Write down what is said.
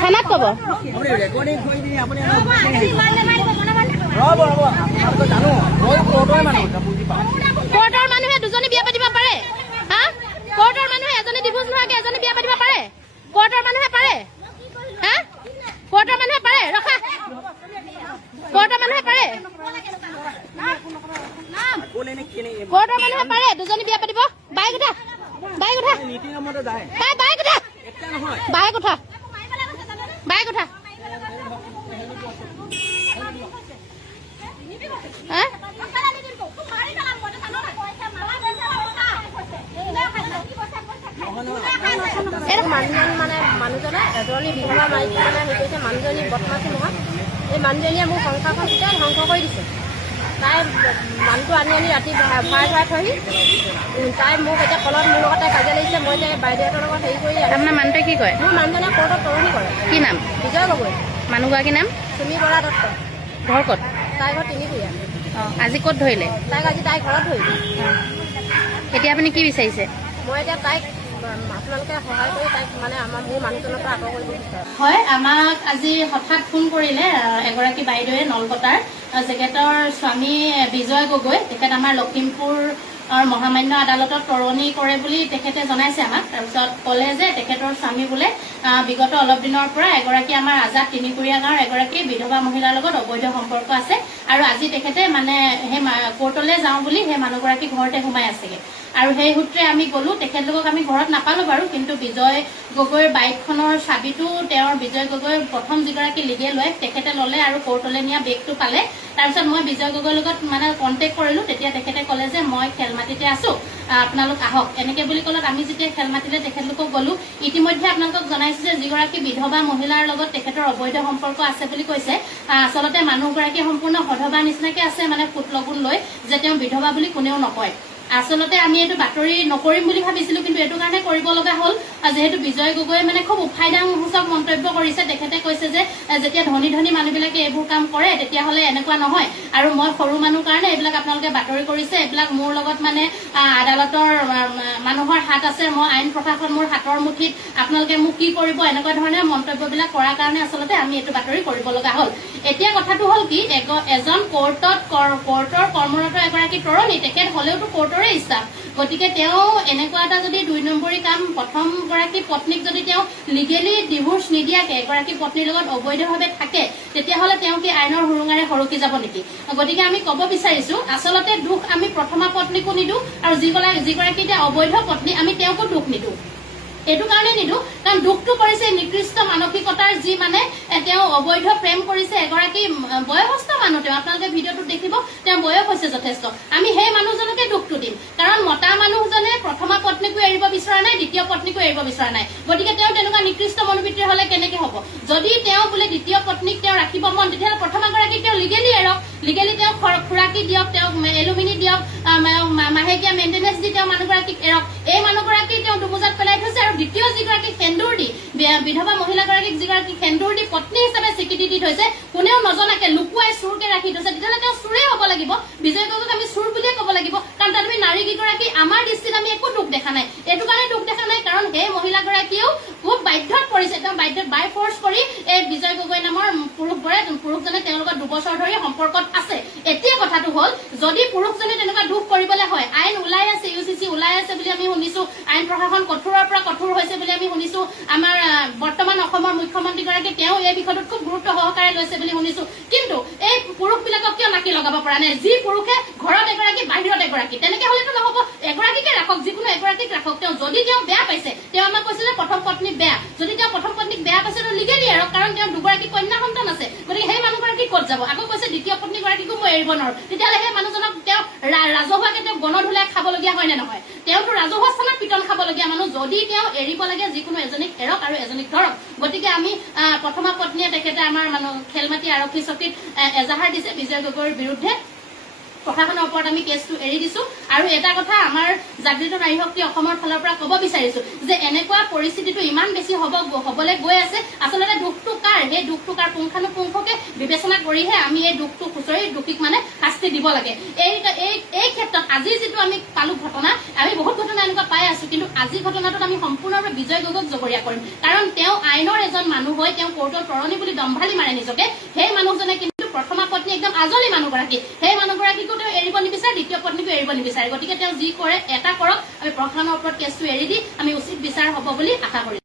থানাত ক'ব কোৰ্টৰ মানুহে দুজনী বিয়া পাতিব পাৰে হা কোৰ্টৰ মানুহে এজনী ডিভোৰ্চ নোহোৱাকে এজনী বিয়া পাতিব পাৰে কোৰ্টৰ মানুহে পাৰে হা কোৰ্টৰ মানুহে পাৰে ৰখা কোৰ্টৰ মানুহে পাৰে কোৰ্টৰ মানুহে পাৰে দুজনী বিয়া পাতিব বাইক উঠা বাইক উঠা বাইক উঠা বাইক উঠা বাইক উঠা মানুহজনে এজনী বিধৱা মাইকী মানে হৈছে মানুহজনী বদমাছি নহয় এই মানুহজনীয়ে মোৰ সংসাৰখন গোটেই ধ্বংস কৰি দিছে তাই মানুহটো আনি ৰাতি ভৰাই থহি তাই মোক এতিয়া কলত মোৰ লগতে কাজিয়া লাগিছে মই এতিয়া বাইদেউহঁতৰ লগত হেৰি কৰি আপোনাৰ মানুহটোৱে কি কয় মোৰ মানুহজনে কোৰ্টত তৰণি কৰে কি নাম বিজয় গগৈ মানুহগৰাকীৰ নাম চুমি বৰা দত্ত ঘৰ ক'ত তাই ঘৰ তিনিকুৰীয়া আজি ক'ত ধৰিলে তাইক আজি তাই ঘৰত ধৰিলে এতিয়া আপুনি কি বিচাৰিছে মই এতিয়া তাইক আপোনালোকে সহায় কৰি তাইক মানে আমাৰ মোৰ মানুহজনৰ পৰা আঁতৰ কৰিব বিচাৰে হয় আমাক আজি হঠাৎ ফোন কৰিলে এগৰাকী বাইদেৱে নলকটাৰ জেকেটৰ স্বামী বিজয় গগৈ তেখেত আমাৰ লখিমপুৰ মহামান্য আদালতত তৰণি কৰে বুলি তেখেতে জনাইছে আমাক তাৰপিছত ক'লে যে তেখেতৰ স্বামী বোলে বিগত অলপ দিনৰ পৰা এগৰাকী আমাৰ আজাদ তিনিকুৰীয়া গাঁৱৰ এগৰাকী বিধৱা মহিলাৰ লগত অবৈধ সম্পৰ্ক আছে আৰু আজি তেখেতে মানে সেই কোৰ্টলৈ যাওঁ বুলি সেই মানুহগৰাকী ঘৰতে সোমাই আছেগে আৰু সেই সূত্ৰে আমি গলো তেখেতলোকক আমি ঘৰত নাপালো বাৰু কিন্তু বিজয় গগৈৰ বাইকখনৰ চাবিটো তেওঁৰ বিজয় গগৈ প্ৰথম যিগৰাকী লিগেল ৱাইফ তেখেতে ল'লে আৰু কোৰ্টলৈ নিয়া বেগটো পালে তাৰপিছত মই বিজয় গগৈৰ লগত মানে কণ্টেক্ট কৰিলো তেতিয়া তেখেতে ক'লে যে মই খেলমাটিতে আছো আপোনালোক আহক এনেকে বুলি ক'লত আমি যেতিয়া খেলমাটিলে তেখেতলোকক গলো ইতিমধ্যে আপোনালোকক জনাইছো যে যিগৰাকী বিধৱা মহিলাৰ লগত তেখেতৰ অবৈধ সম্পৰ্ক আছে বুলি কৈছে আচলতে মানুহগৰাকী সম্পূৰ্ণ সধবা নিচিনাকে আছে মানে ফুট লগুণ লৈ যে তেওঁ বিধৱা বুলি কোনেও নকয় আচলতে আমি এইটো বাতৰি নকৰিম বুলি ভাবিছিলো কিন্তু এইটো কাৰণে কৰিব লগা হ'ল যেহেতু বিজয় গগৈয়ে মানে খুব উফাইদাংসূচক মন্তব্য কৰিছে তেখেতে কৈছে যে যেতিয়া ধনী ধনী মানুহবিলাকে এইবোৰ কাম কৰে তেতিয়াহ'লে এনেকুৱা নহয় আৰু মই সৰু মানুহ কাৰণে এইবিলাক আপোনালোকে বাতৰি কৰিছে এইবিলাক মোৰ লগত মানে আদালতৰ মানুহৰ হাত আছে মই আইন প্ৰশাসন মোৰ হাতৰ মুঠিত আপোনালোকে মোক কি কৰিব এনেকুৱা ধৰণৰ মন্তব্যবিলাক কৰাৰ কাৰণে আচলতে আমি এইটো বাতৰি কৰিব লগা হ'ল এতিয়া কথাটো হ'ল কি এজন কোৰ্টৰ কৰ্মৰত এগৰাকী তৰণী তেখেত হ'লেওতো কোৰ্টৰ ইচ্ছা গতিকে তেওঁ এনেকুৱা এটা যদি 2 নম্বৰী কাম প্ৰথম গৰাকী পত্নীক যদি তেওঁ লিগেলি ডিভোৰ্চ নিদিয়াকে এগৰাকী পত্নীৰ লগত অবৈধভাৱে থাকে তেতিয়াহ'লে তেওঁ কি আইনৰ হুৰুঙাৰে সৰকি যাব নেকি গতিকে আমি ক'ব বিচাৰিছো আচলতে দুখ আমি প্ৰথমা পত্নীকো নিদো আৰু যিগৰাকী এতিয়া অবৈধ পত্নী আমি তেওঁকো দুখ নিদো এইটো কাৰণে নিদো কাৰণ দুখটো কৰিছে নিকৃষ্ট মানসিকতাৰ যি মানে তেওঁ অবৈধ প্ৰেম কৰিছে এগৰাকী বয়সস্থ মানুহ তেওঁ আপোনালোকে ভিডিঅ'টো দেখিব তেওঁ বয়স হৈছে যথেষ্ট আমি সেই মানুহজনকে দুখটো দিম কাৰণ মতা মানুহজনে প্ৰথমা পত্নীকো এৰিব বিচৰা নাই দ্বিতীয় পত্নীকো এৰিব বিচৰা নাই গতিকে তেওঁ তেনেকুৱা নিকৃষ্ট মনোবৃত্তিৰ হলে কেনেকে হ'ব যদি তেওঁ বোলে দ্বিতীয় পত্নীক তেওঁ ৰাখিব মন তেতিয়াহ'লে প্ৰথমাগৰাকীক তেওঁ লিগেলি এৰক লিগেলি তেওঁ খুৰাকি দিয়ক তেওঁ এলুমিনি দিয়ক মাহেকীয়া মেইনটেনেন্স দি তেওঁ মানুহগৰাকীক এৰক এই মানুহগৰাকী তেওঁ দুমোজাত পেলাই থৈছে আৰু দ্বিতীয় যিগৰাকী সেন্দুৰ দি বিধৱা মহিলাগৰাকীক যিগৰাকী সেন্দুৰ দি পত্নী হিচাপে স্বীকৃতি দি থৈছে কোনেও নজনাকে লুকুৱাই চুৰকে ৰাখি থৈছে তেতিয়াহ'লে তেওঁ চুৰেই হ'ব লাগিব বিজয় গগৈক আমি চুৰ বুলিয়ে ক'ব লাগিব কাৰণ তাত আমি নাৰী কেইগৰাকী আমাৰ দৃষ্টিত আমি একো দুখ দেখা নাই এইটো কাৰণে দুখ দেখা নাই কাৰণ সেই মহিলাগৰাকীয়েও খুব বাধ্যত পৰিছে তেওঁ বাধ্যত বাই ফৰ্চ কৰি এই বিজয় গগৈ নামৰ পুৰুষজনে তেওঁৰ লগত 2 বছৰ ধৰি সম্পৰ্কত আছে এতিয়া কথাটো হ'ল যদি পুৰুষজনে তেনেকুৱা দুখ কৰিবলৈ হয় আইন ওলাই আছে ইউচিচি ওলাই আছে বুলি আমি শুনিছো আইন প্ৰশাসন কঠোৰৰ পৰা কঠোৰ হৈছে বুলি আমি শুনিছো আমাৰ বৰ্তমান অসমৰ মুখ্যমন্ত্ৰীগৰাকী তেওঁ এই বিষয়টোত খুব গুৰুত্ব সহকাৰে লৈছে বুলি শুনিছো কিন্তু এই পুৰুষবিলাকক কিয় নাকি লগাব পৰা নাই যি পুৰুষে ঘৰত এগৰাকী বাহিৰত এগৰাকী তেনেকে হ'লেতো নহ'ব এগৰাকীকে ৰাখক যিকোনো এগৰাকীক ৰাখক তেওঁ যদি তেওঁ বেয়া পাইছে তেওঁ আমাক কৈছে যে প্ৰথম পত্নী বেয়া যদি তেওঁ প্ৰথম পত্নীক বেয়া পাইছে তো লিগেলি এৰক কাৰণ তেওঁ 2গৰাকী কন্যা সন্তান আছে গতিকে সেই মানুহগৰাকী ক'ত যাব আকৌ কৈছে দ্বিতীয় পত্নীগৰাকীকো মই এৰিব নোৱাৰো তেতিয়াহ'লে সেই মানুহজনক তেওঁ ৰাজহুৱাকে তেওঁ গণধুলাই খাবলগীয়া হয় নে নহয় তেওঁতো ৰাজহুৱা স্থানত পিটন খাবলগীয়া মানুহ যদি তেওঁ এৰিব লাগে যিকোনো এজনীক এৰক আৰু এজনীক ধৰক গতিকে আমি প্ৰথমা পত্নীয়ে তেখেতে আমাৰ মানুহ খেলমাটি আৰক্ষী চকীত এজাহাৰ দিছে বিজয় গগৈৰ বিৰুদ্ধে প্ৰশাসনৰ ওপৰত আমি কেছটো এৰি দিছো আৰু এটা কথা আমাৰ জাগৃত নাৰী শক্তি অসমৰ ফালৰ পৰা ক'ব বিচাৰিছো যে এনেকুৱা পৰিস্থিতিটো ইমান বেছি হ'বলৈ গৈ আছে আচলতে দুখটো কাৰ সেই দুখটো কাৰ পুংখানুপুংখকে বিবেচনা কৰিহে আমি এই দুখটো খুচৰি দোষীক মানে শাস্তি দিব লাগে এই ক্ষেত্ৰত আজি যিটো আমি পালো ঘটনা আমি বহুত ঘটনা এনেকুৱা পাই আছো কিন্তু আজি ঘটনাটোত আমি সম্পূৰ্ণৰূপে বিজয় গগৈক জগৰীয়া কৰিম কাৰণ তেওঁ আইনৰ এজন মানুহ হৈ তেওঁ কোৰ্টৰ তৰণি বুলি দম্ভালি মাৰে নিজকে সেই মানুহজনে কিন্তু প্ৰথমা পত্নী একদম আজলি মানুহগৰাকী সেই মানুহগৰাকীকো তেওঁ এৰিব নিবিচাৰে দ্বিতীয় পত্নীকো এৰিব নিবিচাৰে গতিকে তেওঁ যি কৰে এটা কৰক আমি প্ৰশাসনৰ ওপৰত কেছটো এৰি দি আমি উচিত বিচাৰ হ'ব বুলি আশা কৰিম